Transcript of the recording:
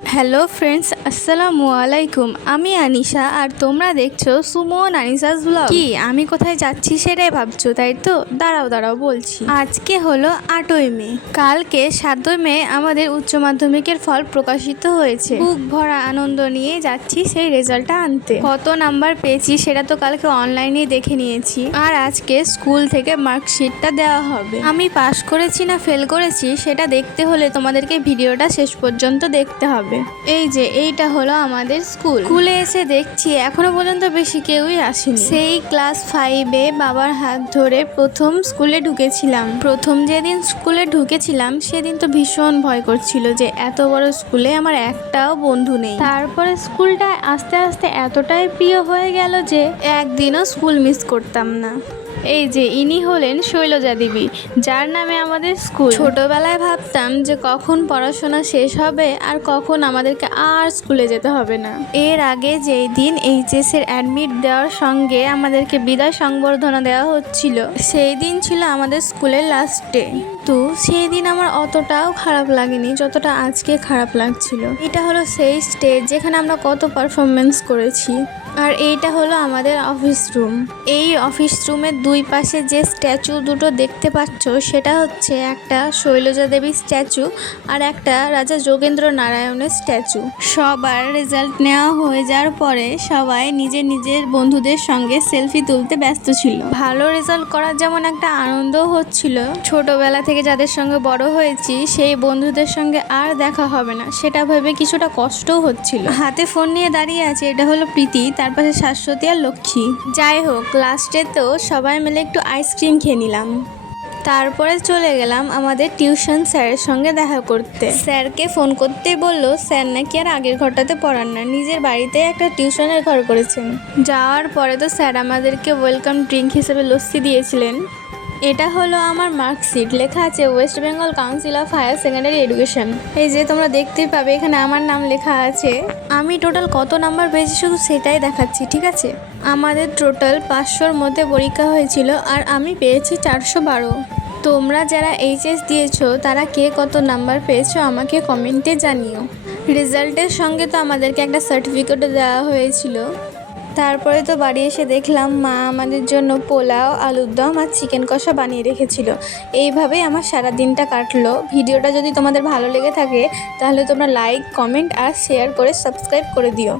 Hello friends, আসসালামু আলাইকুম। আমি আনিশা আর তোমরা দেখছো সুমন আনিশাস ব্লগ। কি আমি কোথায় যাচ্ছি সেটাই ভাবছো, তাই তো? দাঁড়াও বলছি। আজকে হলো 8ই মে। কালকে 7ই মে আমাদের উচ্চ মাধ্যমিকের ফল প্রকাশিত হয়েছে। বুক ভরা আনন্দ নিয়ে যাচ্ছি সেই রেজাল্টটা আনতে। কত নাম্বার পেয়েছি সেটা তো কালকে অনলাইনে দেখে নিয়েছি, আর আজকে স্কুল থেকে মার্কশিটটা দেওয়া হবে। আমি পাস করেছি না ফেল করেছি সেটা দেখতে হলে তোমাদেরকে ভিডিওটা শেষ পর্যন্ত দেখতে হবে। এই যে এইটা হলো আমাদের স্কুলে এসে দেখছি এখনো পর্যন্ত বেশি কেউই আসেনি। সেই ক্লাস 5-এ বাবার হাত ধরে প্রথম স্কুলে ঢুকেছিলাম। প্রথম যেদিন স্কুলে ঢুকেছিলাম সেদিন তো ভীষণ ভয় করছিল যে এত বড় স্কুলে আমার একটাও বন্ধু নেই। তারপরে স্কুলটা আস্তে আস্তে এতটাই প্রিয় হয়ে গেল যে একদিনও স্কুল মিস করতাম না। এই যে ইনি হলেন শৈলজা দেবী, যার নামে আমাদের স্কুল। ছোটবেলায় ভাবতাম যে কখন পড়াশোনা শেষ হবে আর কখন আমাদেরকে আর স্কুলে যেতে হবে না। এর আগে যেই দিন এইচএস এর অ্যাডমিট দেওয়ার সঙ্গে আমাদেরকে বিদায় সংবর্ধনা দেওয়া হচ্ছিল, সেই দিন ছিল আমাদের স্কুলের লাস্ট ডে। কিন্তু সেই দিন আমার অতটাও খারাপ লাগেনি যতটা আজকে খারাপ লাগছিল। এটা হলো সেই স্টেজ যেখানে আমরা কত পারফরমেন্স করেছি। আর এইটা হলো আমাদের অফিস রুম। এই অফিস রুমের দুই পাশে যে স্ট্যাচু দুটো দেখতে পাচ্ছ সেটা হচ্ছে একটা শৈলজা দেবীর স্ট্যাচু আর একটা রাজা যোগেন্দ্র নারায়ণের স্ট্যাচু। সবার রেজাল্ট নেওয়া হয়ে যাওয়ার পরে সবাই নিজের বন্ধুদের সঙ্গে সেলফি তুলতে ব্যস্ত ছিল। ভালো রেজাল্ট করার যেমন একটা আনন্দও হচ্ছিল, ছোটবেলা থেকে যাদের সঙ্গে বড় হয়েছি সেই বন্ধুদের সঙ্গে আর দেখা হবে না সেটা ভেবে কিছুটা কষ্টও হচ্ছিল। হাতে ফোন নিয়ে দাঁড়িয়ে আছে, এটা হলো প্রীতি, তার পাশে শাশ্বতী আর লক্ষ্মী। যাই হোক, লাস্টে তো সবাই মিলে একটু আইসক্রিম খেয়ে নিলাম। তারপরে চলে গেলাম আমাদের টিউশন স্যারের সঙ্গে দেখা করতে। স্যারকে ফোন করতেই বললো স্যার নাকি আর আগের ঘরটাতে পড়ান না, নিজের বাড়িতে একটা টিউশনের ঘর করেছেন। যাওয়ার পরে তো স্যার আমাদেরকে ওয়েলকাম ড্রিঙ্ক হিসেবে লস্যি দিয়েছিলেন। এটা হলো আমার মার্কশিট, লেখা আছে West Bengal council of higher secondary education. এই যে তোমরা দেখতেই পাবে এখানে আমার নাম লেখা আছে। আমি টোটাল কত নাম্বার পেয়েছি শুধু সেটাই দেখাচ্ছি, ঠিক আছে? আমাদের টোটাল 500-র মধ্যে পরীক্ষা হয়েছিল আর আমি পেয়েছি 412। তোমরা যারা এইচএস দিয়েছো তারা কে কত নাম্বার পেয়েছো আমাকে কমেন্টে জানিও। রেজাল্টের সঙ্গে তো আমাদেরকে একটা সার্টিফিকেটও দেওয়া হয়েছিল। তারপরে তো বাড়ি এসে দেখলাম মা আমাদের জন্য পোলাও, আলুর দম আর চিকেন কষা বানিয়ে রেখেছিল। এইভাবেই আমার সারা দিনটা কাটলো। ভিডিওটা যদি তোমাদের ভালো লেগে থাকে তাহলে তোমরা লাইক, কমেন্ট আর শেয়ার করে সাবস্ক্রাইব করে দিও।